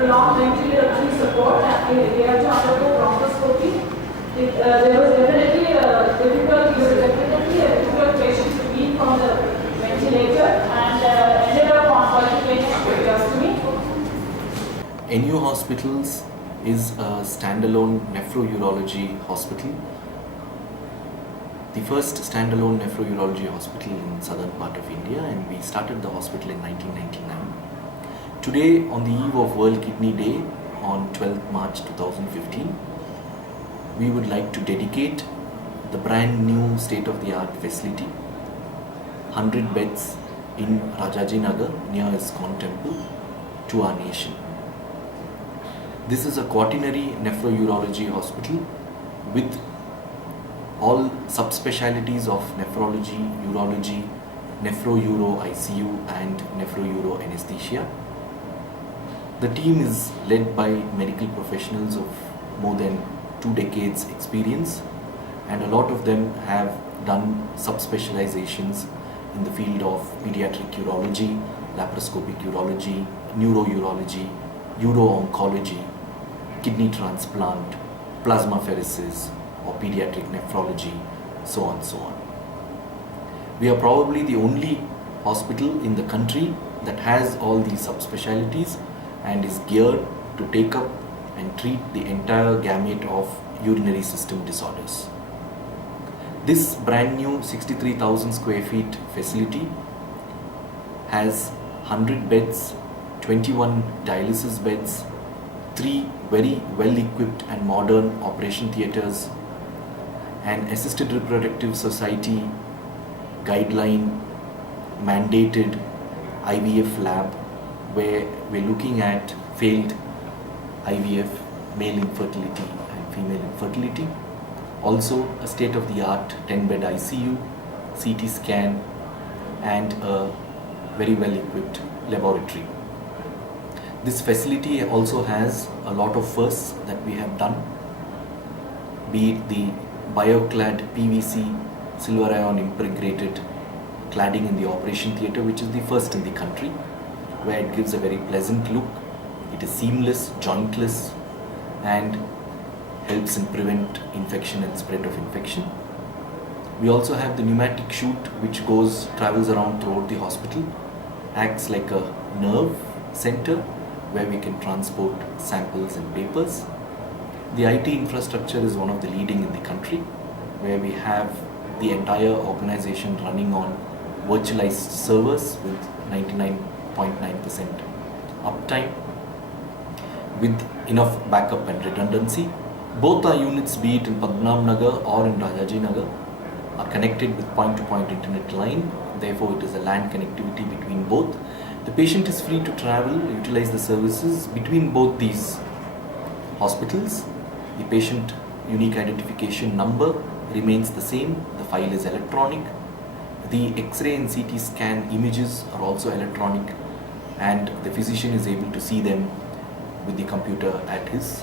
prolonged ventilatory support and they had to undergo bronchoscopy. There was definitely a difficult patient to wean from the ventilator and ended up on percutaneous tracheostomy. NU Hospitals is a standalone nephrourology hospital, the first standalone nephrourology hospital in southern part of India, and we started the hospital in 1999. Today, on the eve of World Kidney Day on 12th March 2015, we would like to dedicate the brand new state-of-the-art facility, 100 beds in Rajaji Nagar near ISKCON Temple, to our nation. This is a quaternary nephrourology hospital with all subspecialties of nephrology, urology, nephro-uro ICU and nephro-uro anesthesia. The team is led by medical professionals of more than 2 decades experience, and a lot of them have done subspecializations in the field of pediatric urology, laparoscopic urology, neurourology, uro-oncology, kidney transplant, plasmapheresis or pediatric nephrology, so on. We are probably the only hospital in the country that has all these subspecialties and is geared to take up and treat the entire gamut of urinary system disorders. This brand new 63,000 square feet facility has 100 beds, 21 dialysis beds, 3 very well equipped and modern operation theatres, an assisted reproductive society guideline mandated IVF lab where we're looking at failed IVF, male infertility and female infertility. Also a state-of-the-art 10-bed ICU, CT scan and a very well equipped laboratory. This facility also has a lot of firsts that we have done, be it the bioclad PVC silver ion impregnated cladding in the operation theatre, which is the first in the country, where it gives a very pleasant look. It is seamless, jointless and helps in prevent infection and spread of infection. We also have the pneumatic chute which travels around throughout the hospital, acts like a nerve center where we can transport samples and papers. The IT infrastructure is one of the leading in the country, where we have the entire organization running on virtualized servers with 99.9% uptime, with enough backup and redundancy. Both our units, be it in Padmanabh Nagar or in Rajaji Nagar, are connected with point-to-point internet line. Therefore, it is a LAN connectivity between both. The patient is free to travel, utilize the services between both these hospitals. The patient unique identification number remains the same. The file is electronic. The X-ray and CT scan images are also electronic, and the physician is able to see them with the computer at his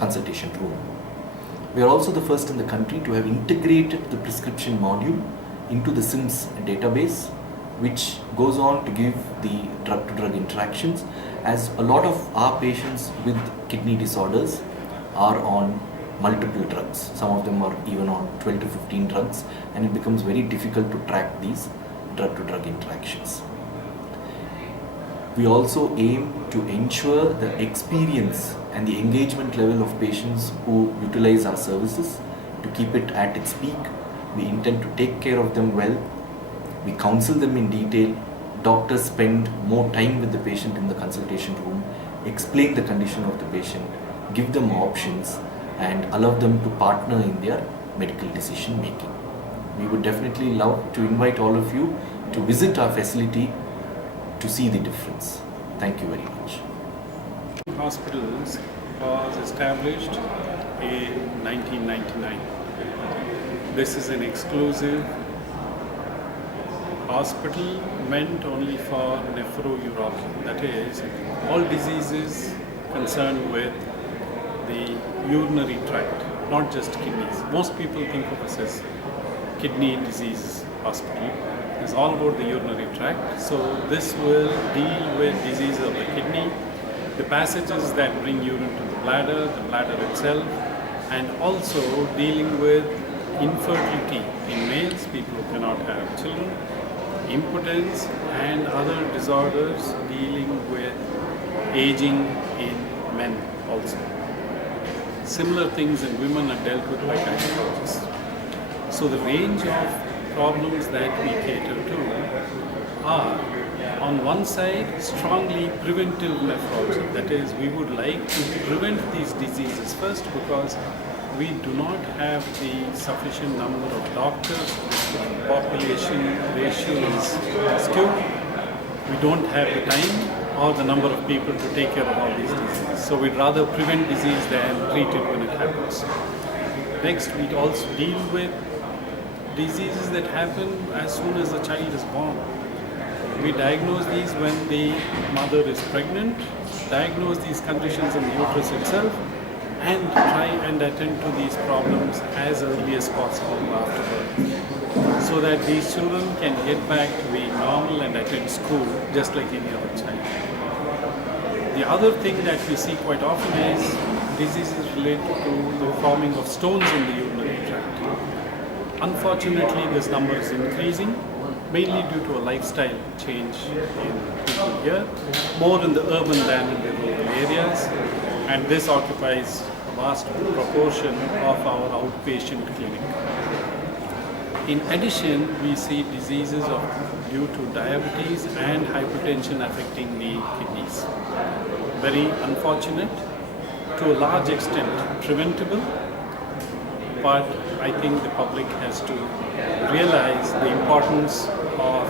consultation room. We are also the first in the country to have integrated the prescription module into the SIMS database, which goes on to give the drug-to-drug interactions, as a lot of our patients with kidney disorders are on multiple drugs. Some of them are even on 12 to 15 drugs, and it becomes very difficult to track these drug-to-drug interactions. We also aim to ensure the experience and the engagement level of patients who utilize our services, to keep it at its peak. We intend to take care of them well. We counsel them in detail. Doctors spend more time with the patient in the consultation room, explain the condition of the patient, give them options, and allow them to partner in their medical decision making. We would definitely love to invite all of you to visit our facility to see the difference. Thank you very much. Hospitals was established in 1999. This is an exclusive hospital meant only for nephrourology, that is, all diseases concerned with the urinary tract, not just kidneys. Most people think of us as kidney disease hospital. It's all about the urinary tract. So this will deal with disease of the kidney, the passages that bring urine to the bladder itself, and also dealing with infertility in males, people who cannot have children, impotence, and other disorders dealing with aging in men also. Similar things in women are dealt with by gynecologists. So the range of problems that we cater to are, on one side, strongly preventive nephrology. That is, we would like to prevent these diseases first, because we do not have the sufficient number of doctors. Population ratio is skewed. We don't have the time or the number of people to take care of all these diseases. So we'd rather prevent disease than treat it when it happens. Next, we also deal with diseases that happen as soon as the child is born. We diagnose these when the mother is pregnant, diagnose these conditions in the uterus itself, and try and attend to these problems as early as possible after birth, so that these children can get back to being normal and attend school just like any other child. The other thing that we see quite often is diseases related to the forming of stones in the urinary tract. Unfortunately, this number is increasing, mainly due to a lifestyle change in people here, more in the urban than in the rural areas, and this occupies a vast proportion of our outpatient clinic. In addition, we see diseases due to diabetes and hypertension affecting the kidneys. Very unfortunate, to a large extent preventable, but I think the public has to realize the importance of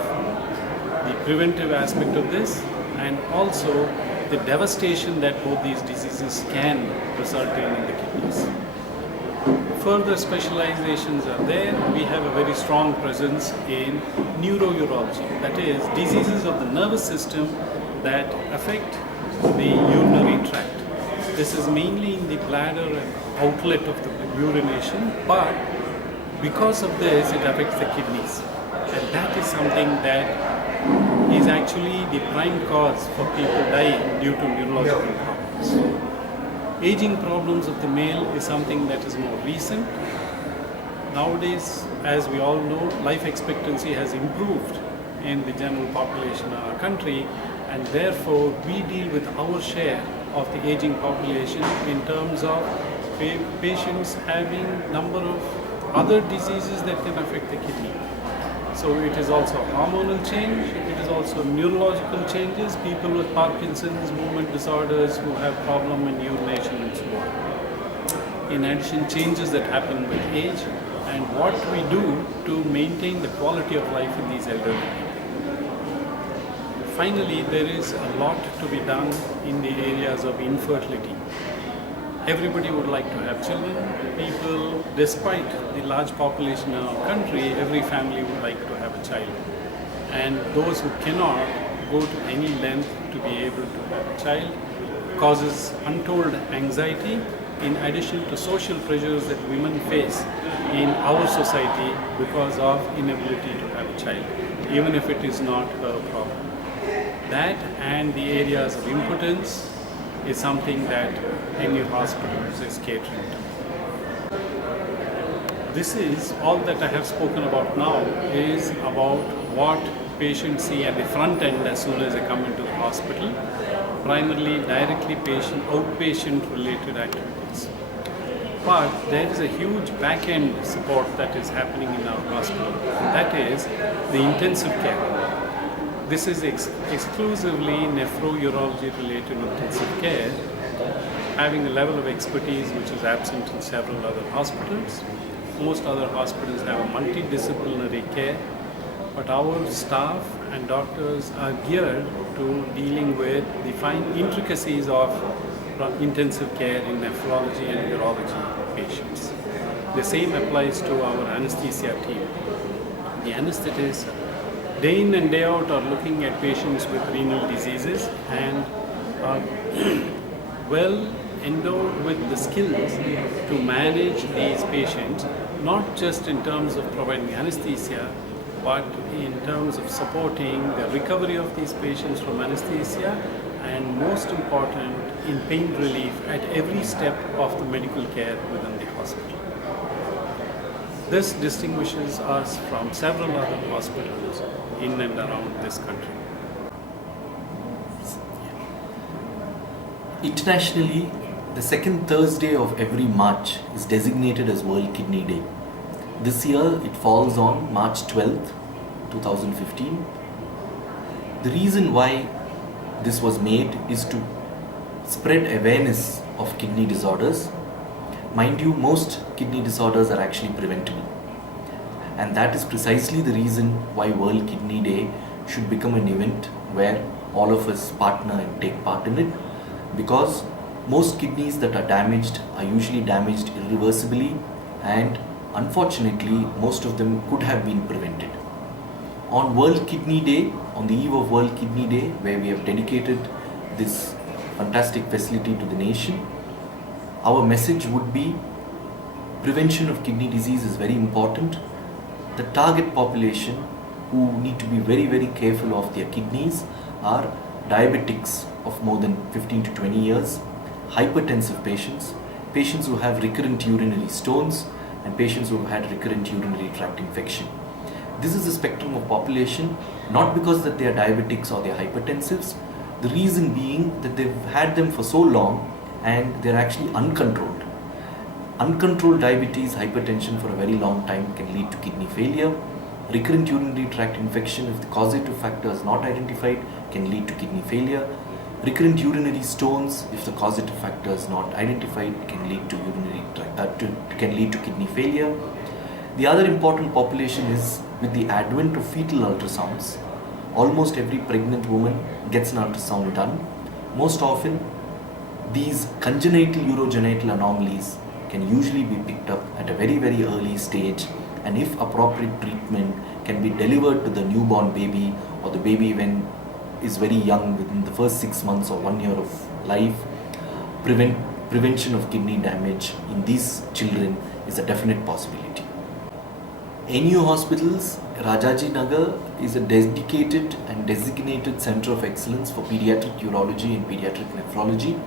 the preventive aspect of this, and also the devastation that both these diseases can result in the kidneys. Further specializations are there. We have a very strong presence in neurourology, that is, diseases of the nervous system that affect the urinary tract. This is mainly in the bladder and outlet of the urination, but because of this, it affects the kidneys. And that is something that is actually the prime cause for people dying due to neurological problems. Aging problems of the male is something that is more recent. Nowadays, as we all know, life expectancy has improved in the general population of our country, and therefore we deal with our share of the aging population in terms of patients having number of other diseases that can affect the kidney. So it is also hormonal change, it is also neurological changes, people with Parkinson's, movement disorders who have problem in urination and so on. In addition, changes that happen with age and what we do to maintain the quality of life in these elderly people. Finally, there is a lot to be done in the areas of infertility. Everybody would like to have children. People, despite the large population in our country, every family would like to have a child. And those who cannot go to any length to be able to have a child causes untold anxiety, in addition to social pressures that women face in our society because of inability to have a child, even if it is not her problem. That and the areas of impotence is something that any hospital is catering to. This is all that I have spoken about now is about what patients see at the front end as soon as they come into the hospital, primarily directly outpatient related activities. But there is a huge back-end support that is happening in our hospital, and that is the intensive care. This is exclusively nephrourology related intensive care, having a level of expertise which is absent in several other hospitals. Most other hospitals have a multidisciplinary care, but our staff and doctors are geared to dealing with the fine intricacies of intensive care in nephrology and urology patients. The same applies to our anesthesia team. The anesthetists, day in and day out, are looking at patients with renal diseases and are well endowed with the skills to manage these patients, not just in terms of providing anesthesia, but in terms of supporting the recovery of these patients from anesthesia and most important in pain relief at every step of the medical care within the hospital. This distinguishes us from several other hospitals in and around this country. Internationally, the second Thursday of every March is designated as World Kidney Day. This year it falls on March 12th, 2015. The reason why this was made is to spread awareness of kidney disorders. Mind you, most kidney disorders are actually preventable. And that is precisely the reason why World Kidney Day should become an event where all of us partner and take part in it, because most kidneys that are damaged are usually damaged irreversibly, and unfortunately most of them could have been prevented. On World Kidney Day, on the eve of World Kidney Day, where we have dedicated this fantastic facility to the nation, our message would be prevention of kidney disease is very important. The target population who need to be very, very careful of their kidneys are diabetics of more than 15 to 20 years, hypertensive patients, patients who have recurrent urinary stones, and patients who have had recurrent urinary tract infection. This is a spectrum of population, not because that they are diabetics or they are hypertensives, the reason being that they've had them for so long and they're actually uncontrolled. Uncontrolled diabetes, hypertension for a very long time can lead to kidney failure. Recurrent urinary tract infection, if the causative factor is not identified, can lead to kidney failure. Recurrent urinary stones, if the causative factor is not identified, can lead to kidney failure. The other important population is, with the advent of fetal ultrasounds, almost every pregnant woman gets an ultrasound done. Most often, these congenital urogenital anomalies can usually be picked up at a very, very early stage, and if appropriate treatment can be delivered to the newborn baby or the baby when is very young, within the first 6 months or 1 year of life, prevention of kidney damage in these children is a definite possibility. NU Hospitals, Rajaji Nagar, is a dedicated and designated center of excellence for pediatric urology and pediatric nephrology.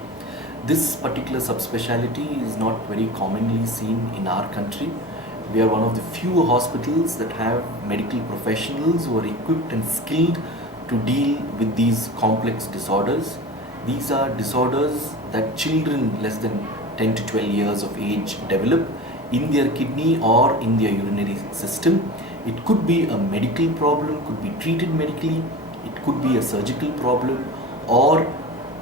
This particular subspecialty is not very commonly seen in our country. We are one of the few hospitals that have medical professionals who are equipped and skilled to deal with these complex disorders. These are disorders that children less than 10 to 12 years of age develop in their kidney or in their urinary system. It could be a medical problem, could be treated medically, it could be a surgical problem, or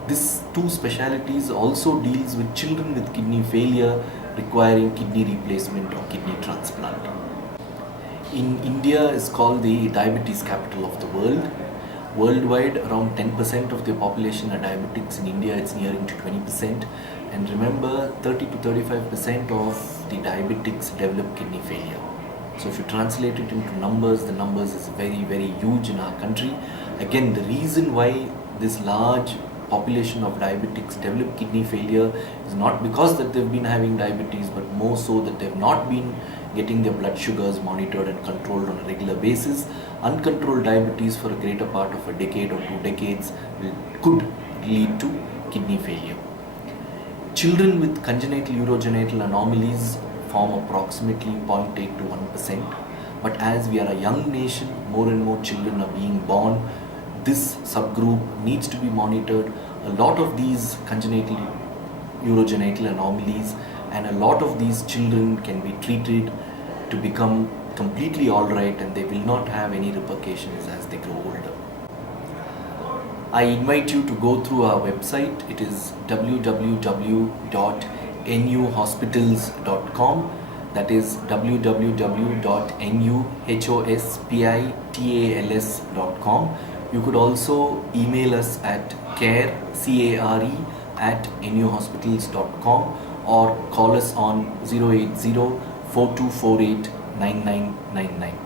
this two specialties also deals with children with kidney failure requiring kidney replacement or kidney transplant. In India is called the diabetes capital of the world. Worldwide, around 10% of the population are diabetics. In India, it's nearing to 20%. And remember, 30 to 35% of the diabetics develop kidney failure. So if you translate it into numbers, the numbers is very, very huge in our country. Again, the reason why this large population of diabetics develop kidney failure is not because that they've been having diabetes, but more so that they've not been getting their blood sugars monitored and controlled on a regular basis. Uncontrolled diabetes for a greater part of a decade or 2 decades could lead to kidney failure. Children with congenital urogenital anomalies form approximately 0.8 to 1%, but as we are a young nation, more and more children are being born. This subgroup needs to be monitored. A lot of these congenital urogenital anomalies and a lot of these children can be treated to become completely alright, and they will not have any repercussions as they grow older. I invite you to go through our website. It is www.nuhospitals.com. That is www.nuhospitals.com. You could also email us at care@nuhospitals.com or call us on 080 4248 9999.